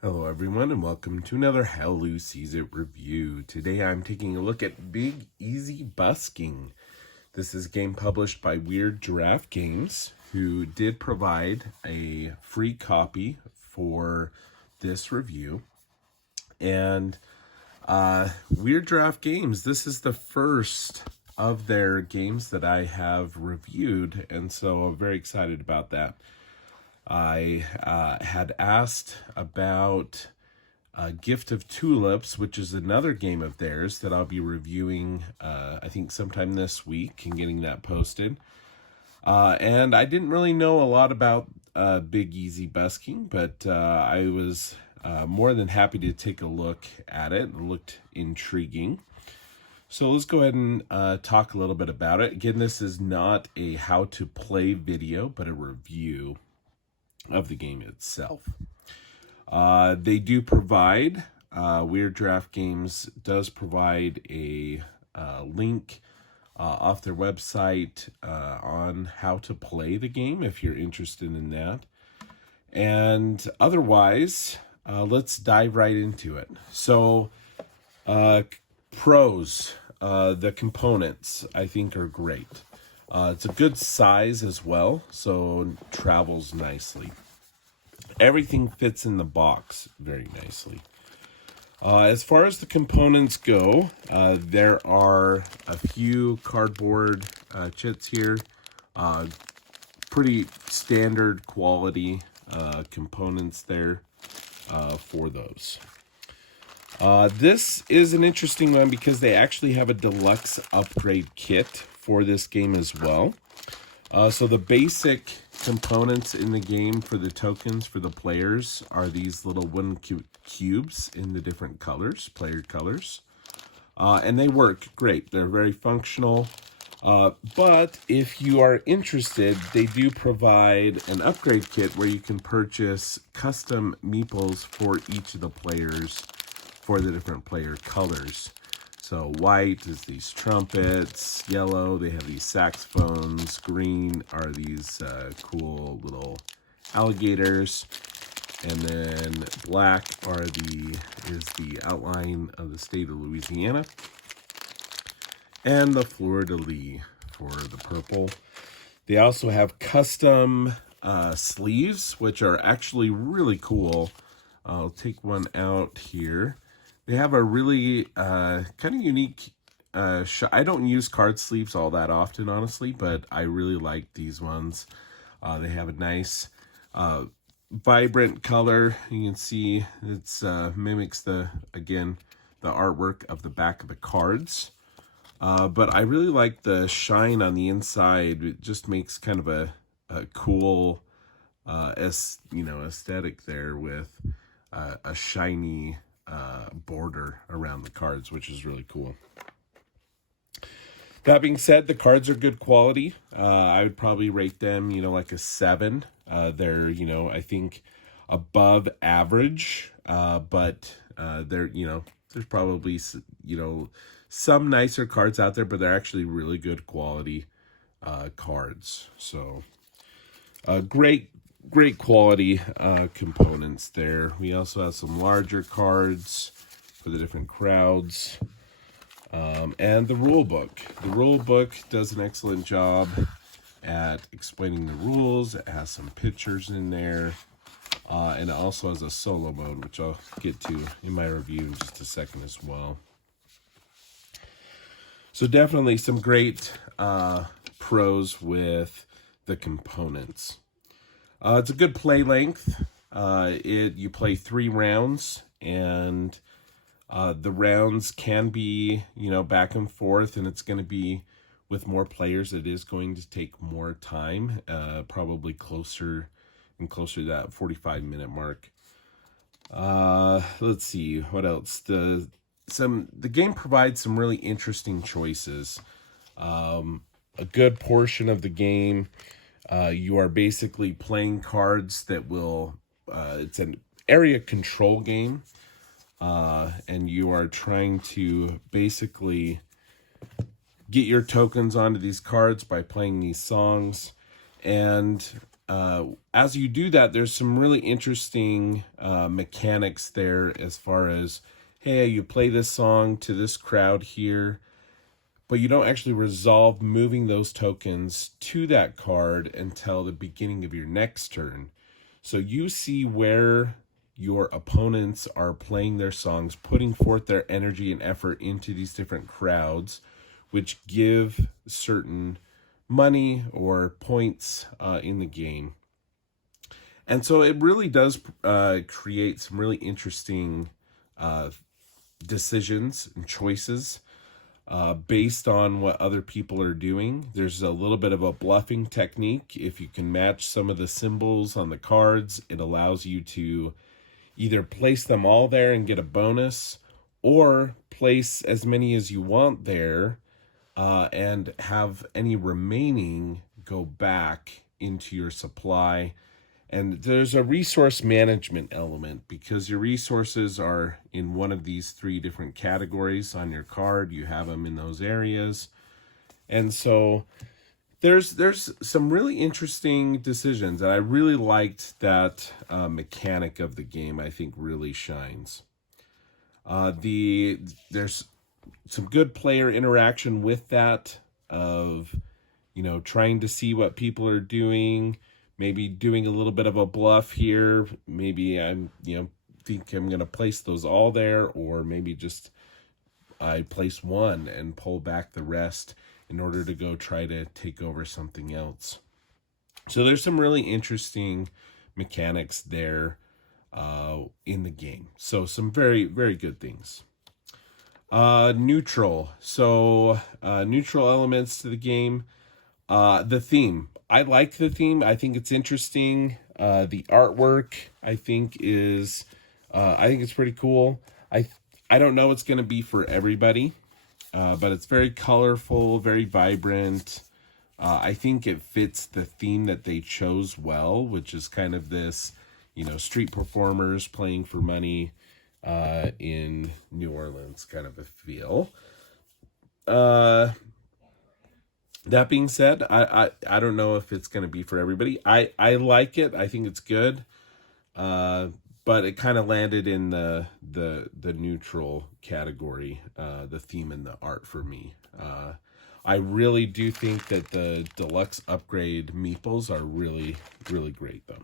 Hello everyone and welcome to another How Lou Sees It review. Today I'm taking a look at Big Easy Busking. This is a game published by Weird Giraffe Games, who did provide a free copy for this review. And Weird Giraffe Games, this is the first of their games that I have reviewed, and so I'm very excited about that. I had asked about Gift of Tulips, which is another game of theirs that I'll be reviewing, I think sometime this week and getting that posted. And I didn't really know a lot about Big Easy Busking, but I was more than happy to take a look at it. It looked intriguing. So let's go ahead and talk a little bit about it. Again, this is not a how to play video, but a review of the game itself. They do provide, Weird Giraffe Games does provide a link off their website on how to play the game if you're interested in that. And otherwise, let's dive right into it. So, pros, the components I think are great. It's a good size as well, so it travels nicely. Everything fits in the box very nicely. As far as the components go, there are a few cardboard chits here. Pretty standard quality components there for those. This is an interesting one because they actually have a deluxe upgrade kit for this game as well. So the basic components in the game for the tokens for the players are these little wooden cubes in the different colors, player colors. And they work great. They're very functional. But if you are interested, they do provide an upgrade kit where you can purchase custom meeples for each of the players for the different player colors. So white is these trumpets, yellow, they have these saxophones, green are these cool little alligators, and then black is the outline of the state of Louisiana, and the fleur-de-lis for the purple. They also have custom sleeves, which are actually really cool. I'll take one out here. They have a really kind of unique I don't use card sleeves all that often, honestly, but I really like these ones. They have a nice vibrant color. You can see it's mimics the artwork of the back of the cards. But I really like the shine on the inside. It just makes kind of a cool aesthetic there with a shiny border around the cards, which is really cool. That being said, the cards are good quality. I would probably rate them, like a 7. They're, I think above average, but they're, there's probably, some nicer cards out there, but they're actually really good quality cards. So, great quality components there. We also have some larger cards for the different crowds. And the rule book. The rule book does an excellent job at explaining the rules. It has some pictures in there. And it also has a solo mode, which I'll get to in my review in just a second as well. So definitely some great pros with the components. It's a good play length. You play 3 rounds, and the rounds can be, back and forth, and it's going to be with more players. It is going to take more time, probably closer to that 45-minute mark. Let's see what else. The game provides some really interesting choices. A good portion of the game, you are basically playing cards that will. It's an area control game. And you are trying to basically get your tokens onto these cards by playing these songs. And as you do that, there's some really interesting mechanics there as far as, hey, you play this song to this crowd here, but you don't actually resolve moving those tokens to that card until the beginning of your next turn. So you see where your opponents are playing their songs, putting forth their energy and effort into these different crowds, which give certain money or points in the game. And so it really does create some really interesting decisions and choices based on what other people are doing. There's a little bit of a bluffing technique. If you can match some of the symbols on the cards, it allows you to either place them all there and get a bonus, or place as many as you want there and have any remaining go back into your supply. And there's a resource management element because your resources are in one of these three different categories on your card. You have them in those areas. And so there's some really interesting decisions. And I really liked that mechanic of the game. I think really shines. There's some good player interaction with that of, trying to see what people are doing, maybe doing a little bit of a bluff here. Maybe think I'm going to place those all there, or maybe just I place one and pull back the rest in order to go try to take over something else. So there's some really interesting mechanics there in the game. So some very, very good things. Neutral. So neutral elements to the game. The theme. I like the theme. I think it's interesting. The artwork, I think it's pretty cool. I don't know it's going to be for everybody, but it's very colorful, very vibrant. I think it fits the theme that they chose well, which is kind of this, street performers playing for money in New Orleans kind of a feel. That being said, I don't know if it's going to be for everybody. I like it. I think it's good. But it kind of landed in the neutral category, the theme and the art for me. I really do think that the deluxe upgrade meeples are really, really great, though.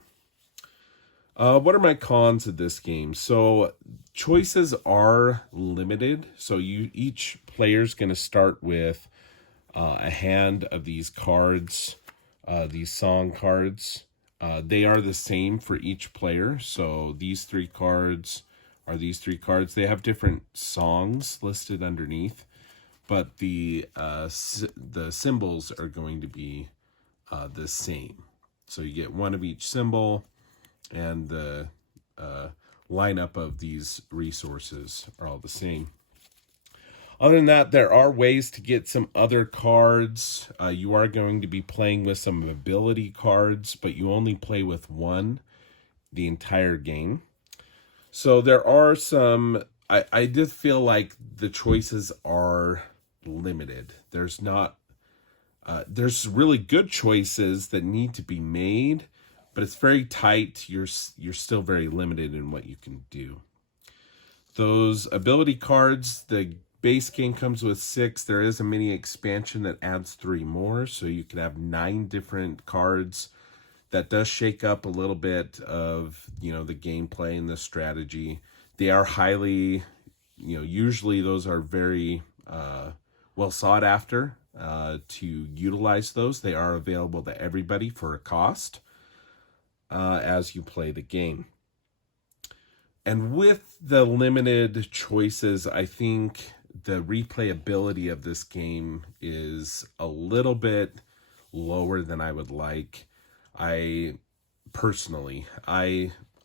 What are my cons of this game? So choices are limited. So each player's going to start with a hand of these cards, these song cards. They are the same for each player. So these three cards are these three cards. They have different songs listed underneath, but the symbols are going to be the same. So you get one of each symbol, and the lineup of these resources are all the same. Other than that, there are ways to get some other cards. You are going to be playing with some ability cards, but you only play with one the entire game. So there are some... I did feel like the choices are limited. There's not... there's really good choices that need to be made, but it's very tight. You're still very limited in what you can do. Those ability cards, the base game comes with 6. There is a mini expansion that adds 3 more, so you can have 9 different cards. That does shake up a little bit of, the gameplay and the strategy. They are highly, usually those are very well sought after to utilize those. They are available to everybody for a cost as you play the game. And with the limited choices, I think the replayability of this game is a little bit lower than I would like. I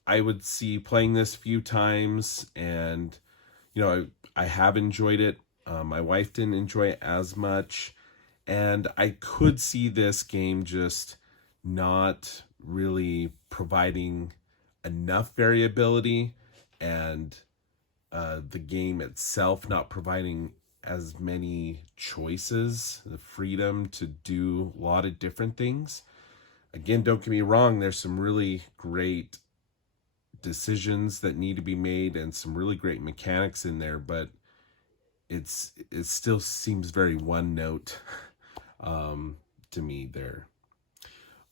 would see playing this a few times, and I have enjoyed it. My wife didn't enjoy it as much, and I could see this game just not really providing enough variability, and the game itself not providing as many choices, the freedom to do a lot of different things. Again, don't get me wrong, there's some really great decisions that need to be made and some really great mechanics in there, but it still seems very one note to me there.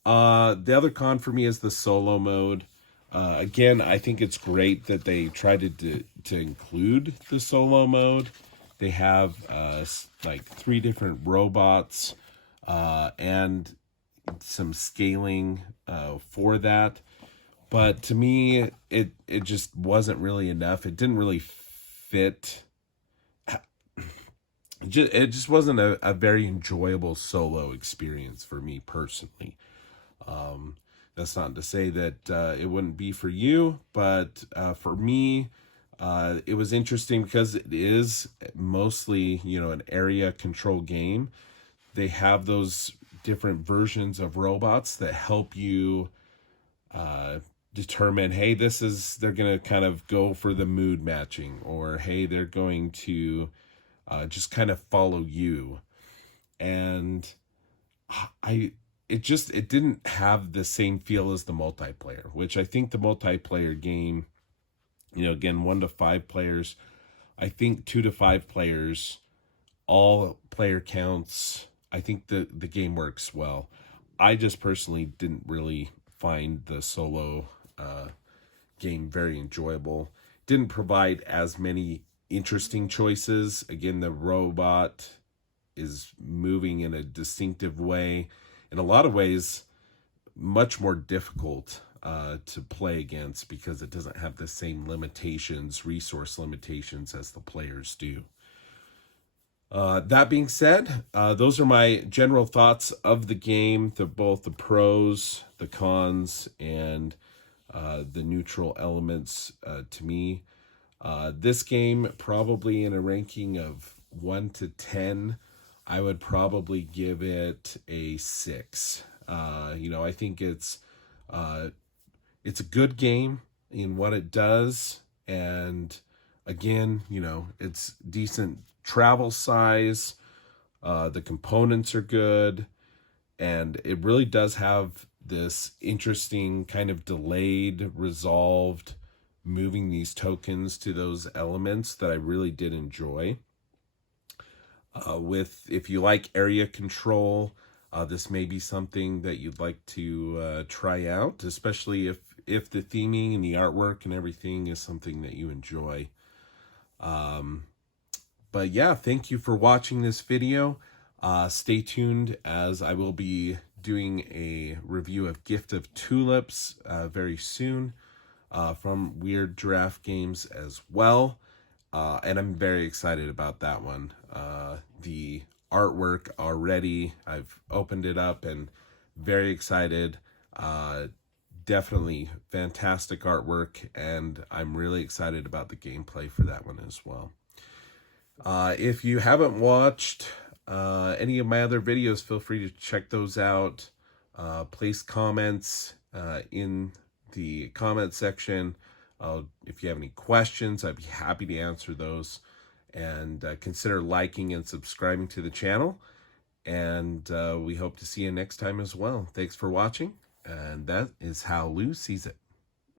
The other con for me is the solo mode. Again, I think it's great that they tried to include the solo mode. They have like 3 different robots and some scaling for that. But to me, it just wasn't really enough. It didn't really fit. It just wasn't a very enjoyable solo experience for me personally. That's not to say that it wouldn't be for you, but for me, it was interesting because it is mostly, an area control game. They have those different versions of robots that help you determine, hey, they're going to kind of go for the mood matching, or hey, they're going to just kind of follow you. And it didn't have the same feel as the multiplayer, which I think the multiplayer game, again, 1 to 5 players, I think 2 to 5 players, all player counts, I think the game works well. I just personally didn't really find the solo game very enjoyable. Didn't provide as many interesting choices. Again, the robot is moving in a distinctive way. In a lot of ways, much more difficult to play against because it doesn't have the same resource limitations as the players do. That being said, those are my general thoughts of the game, both the pros, the cons, and the neutral elements to me. This game, probably in a ranking of 1 to 10, I would probably give it a 6. I think it's a good game in what it does, and again, it's decent travel size. The components are good, and it really does have this interesting kind of delayed, resolved, moving these tokens to those elements that I really did enjoy. If you like area control, this may be something that you'd like to try out, especially if the theming and the artwork and everything is something that you enjoy. But yeah, thank you for watching this video. Stay tuned, as I will be doing a review of Gift of Tulips very soon from Weird Giraffe Games as well. And I'm very excited about that one. The artwork already, I've opened it up and very excited. Definitely fantastic artwork, and I'm really excited about the gameplay for that one as well. If you haven't watched any of my other videos, feel free to check those out. Place comments in the comment section. If you have any questions, I'd be happy to answer those. And consider liking and subscribing to the channel. And we hope to see you next time as well. Thanks for watching. And that is how Lou sees it.